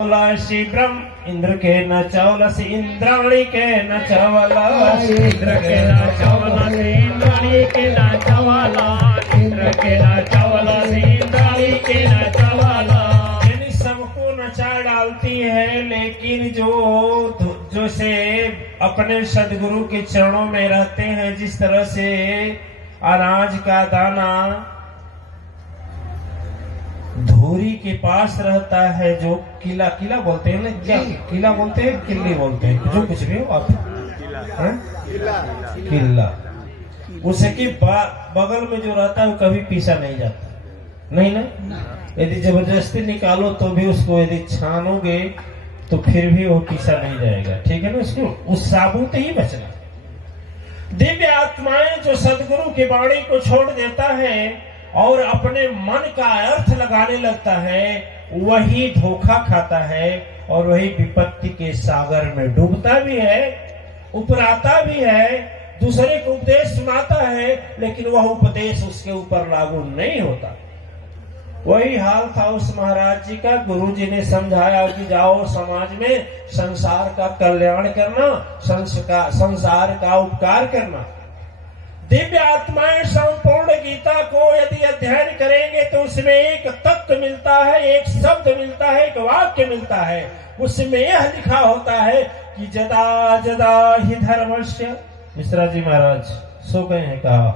शीघ्रम इंद्र के न चौलस इंद्राणी के न चवलस इंद्र के न चौलस इंद्राणी के न चवलस इंद्र के न चौलस इंद्राणी के न चवलस। यानी सबको नचा डालती है, लेकिन जो से अपने सदगुरु के चरणों में रहते हैं, जिस तरह से अनाज का दाना धूरी के पास रहता है, जो किला किला बोलते हैं ना, क्या किला बोलते हैं, किल्ली बोलते हैं, जो कुछ भी हो आप किला, उसके बगल में जो रहता है वो कभी पीसा नहीं जाता, नहीं ना। यदि जबरदस्ती निकालो तो भी उसको यदि छानोगे तो फिर भी वो पीसा नहीं जाएगा, ठीक है ना। उसको उस साबुत ही बचना। दिव्य आत्माएं जो सदगुरु की वाणी को छोड़ देता है और अपने मन का अर्थ लगाने लगता है, वही धोखा खाता है और वही विपत्ति के सागर में डूबता भी है, उपराता भी है, दूसरे को उपदेश सुनाता है, लेकिन वह उपदेश उसके ऊपर लागू नहीं होता। वही हाल था उस महाराज जी का। गुरु जी ने समझाया कि जाओ समाज में संसार का कल्याण करना, संसार का उपकार करना। दिव्य आत्माएं संपूर्ण गीता को यदि अध्ययन करेंगे तो उसमें एक तत्व मिलता है, एक शब्द मिलता है, एक वाक्य मिलता है। उसमें यह लिखा होता है कि जदा जदा ही धर्मस्य। मिश्रा जी महाराज सो गए हैं, कहा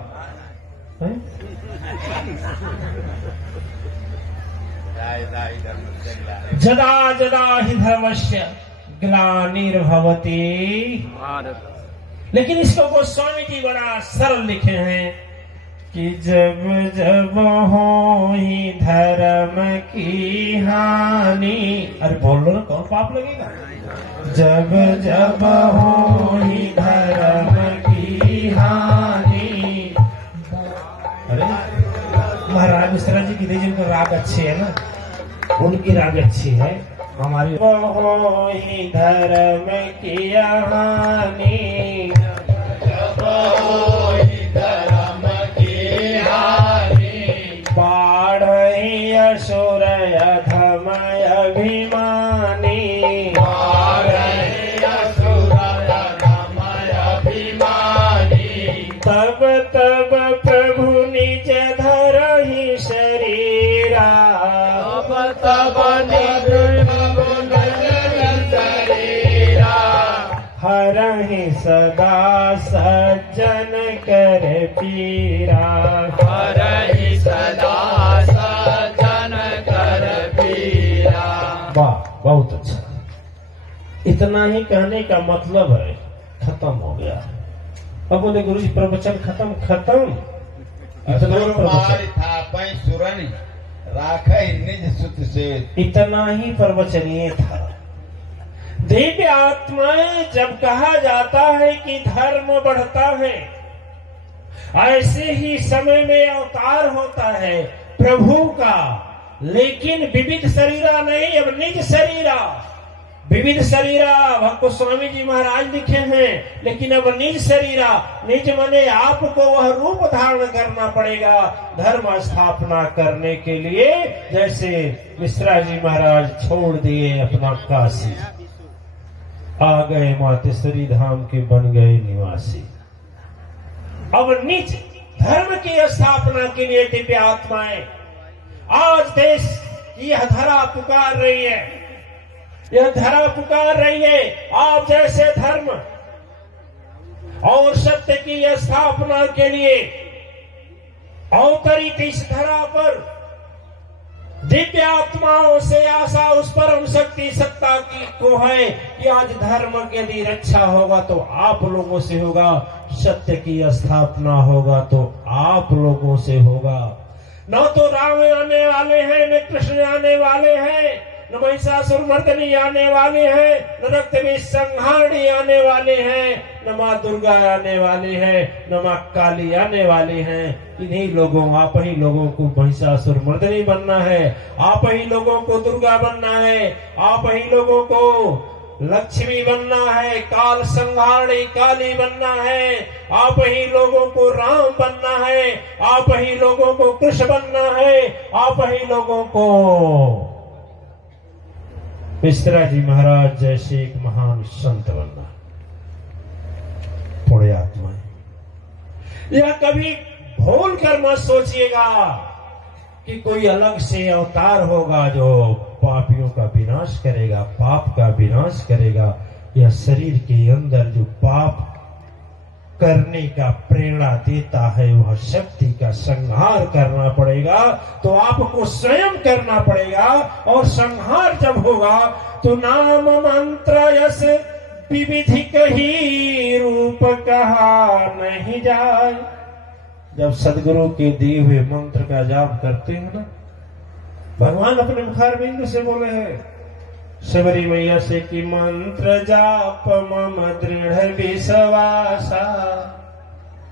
जदा जदा ही धर्मस्य ग्लानिर्भवति। लेकिन इसको गोस्वामी जी बड़ा सरल लिखे हैं कि जब जब हो ही धर्म की हानि। अरे बोल लो ना, कौन पाप लगेगा। जब जब हो ही धर्म की हानि। अरे महाराज मिश्रा जी की जिनको राग अच्छी है ना, उनकी राग अच्छी है। हमारी हो ही धर्म की हानि, धर्म की हानि, बाढ़ ही असुर अधम अभिमानी, बाढ़ ही असुर अधम अभिमानी। तब तब प्रभु निज धरहि शरीरा, तब तब हरहि सदा सज्जन कर पीरा, हरहि सदा सज्जन कर पीरा। वाह, बहुत अच्छा। इतना ही कहने का मतलब है, खत्म हो गया। अब बोले गुरु जी प्रवचन खत्म। इतना ही प्रवचनीय था। दिव्य आत्माएं जब कहा जाता है कि धर्म बढ़ता है, ऐसे ही समय में अवतार होता है प्रभु का, लेकिन विविध शरीरा नहीं, अब निज शरीरा। विविध शरीरा भक्ति स्वामी जी महाराज लिखे हैं, लेकिन अब निज शरीरा। निज मने आपको वह रूप धारण करना पड़ेगा धर्म स्थापना करने के लिए। जैसे मिश्रा जी महाराज छोड़ दिए अपना काशी, आ गए मातेश्वरी धाम के, बन गए निवासी। अब निज धर्म की स्थापना के लिए दिव्य आत्माएं आज देश की यह धरा पुकार रही है, यह धरा पुकार रही है। आप जैसे धर्म और सत्य की स्थापना के लिए अवतरित इस धरा पर दिव्य आत्माओं से आशा उस परम शक्ति सत्ता की को है कि आज धर्म की यदि रक्षा होगा तो आप लोगों से होगा, सत्य की स्थापना होगा तो आप लोगों से होगा। न तो राम आने वाले हैं, न कृष्ण आने वाले हैं, न महिषासुरमर्दनी आने वाले हैं, न रक्तबीज संहारणी आने वाले हैं, न माँ दुर्गा आने वाली है, न माँ काली आने वाली हैं। इन्हीं लोगों, आप ही लोगों को महिषासुरमर्दनी बनना है, आप ही लोगों को दुर्गा बनना है, आप ही लोगों को लक्ष्मी बनना है, काल संहारणी काली बनना है, आप ही लोगों को राम बनना है, आप ही लोगों को कृष्ण बनना है, आप ही लोगों को मिश्रा जी महाराज जैसे एक महान संत बनना। पुण्य आत्माएं, यह कभी भूल कर मत सोचिएगा कि कोई अलग से अवतार होगा जो पापियों का विनाश करेगा, पाप का विनाश करेगा। यह शरीर के अंदर जो पाप करने का प्रेरणा देता है वह शक्ति का संहार करना पड़ेगा, तो आपको स्वयं करना पड़ेगा। और संहार जब होगा तो नाम मंत्र यस विविधि कही रूप कहा नहीं जाए। जब सदगुरु के दिए हुए मंत्र का जाप करते हैं ना, भगवान अपने मुखारबिंद से बोले हैं शबरी मैया से कि मंत्र जाप मम दृढ़ विश्वासा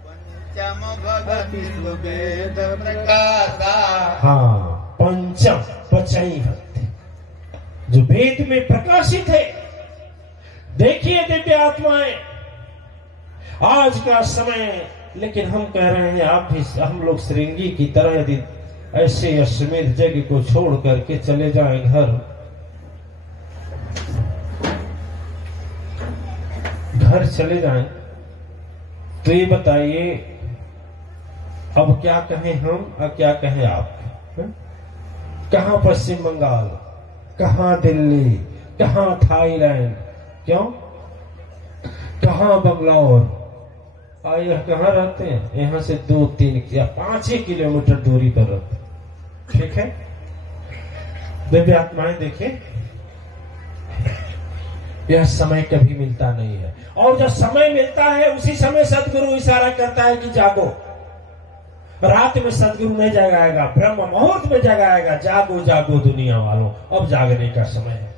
पंचम भक्ति वेद प्रकाशा। हाँ, पंचम पचई भक्ति जो वेद में प्रकाशित है। देखिए दिव्य आत्माएं, आज का समय, लेकिन हम कह रहे हैं आप भी, हम लोग श्रृंगी की तरह यदि ऐसे अश्वमेध जगह को छोड़ करके चले जाएं घर चले जाएं, तो ये बताइए अब क्या कहें हम और क्या कहें आप? कहां पश्चिम बंगाल, कहां दिल्ली, कहां थाईलैंड, क्यों कहां बंगलौर, आइए कहां रहते हैं? यहां से 2-3 या 5 किलोमीटर दूरी पर रहते। ठीक है, दिव्य आत्माएं देखिए, यह समय कभी मिलता नहीं है। और जब समय मिलता है उसी समय सदगुरु इशारा करता है कि जागो। रात में सदगुरु नहीं जगाएगा, ब्रह्म मुहूर्त में जगाएगा। जागो जागो दुनिया वालों, अब जागने का समय है।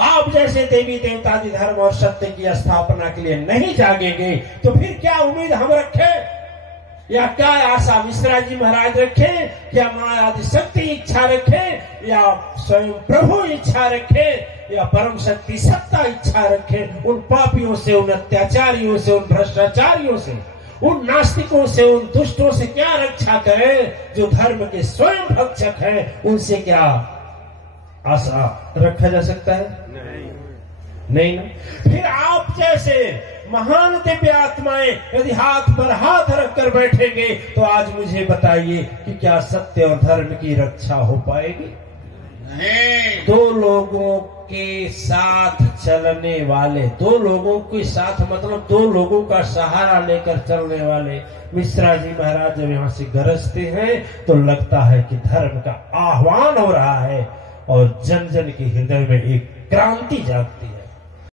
आप जैसे देवी देवता आदि धर्म और सत्य की स्थापना के लिए नहीं जागेंगे तो फिर क्या उम्मीद हम रखें, या क्या आशा मिश्रा जी महाराज रखें, क्या माँ आदि शक्ति इच्छा रखें, या स्वयं प्रभु इच्छा रखें, या परम शक्ति सत्ता इच्छा रखें? उन पापियों से, उन अत्याचारियों से, उन भ्रष्टाचारियों से, उन नास्तिकों से, उन दुष्टों से क्या रक्षा करें जो धर्म के स्वयं भक्षक हैं? उनसे क्या आशा रखा जा सकता है? नहीं ना। फिर आप जैसे महान दिव्य आत्माएं यदि हाथ पर हाथ रखकर बैठेंगे तो आज मुझे बताइए कि क्या सत्य और धर्म की रक्षा हो पाएगी? नहीं। दो लोगों के साथ चलने वाले, दो लोगों के साथ मतलब 2 लोगों का सहारा लेकर चलने वाले मिश्रा जी महाराज जब यहाँ से गरजते हैं तो लगता है कि धर्म का आह्वान हो रहा है और जन जन के हृदय में एक क्रांति जागती है।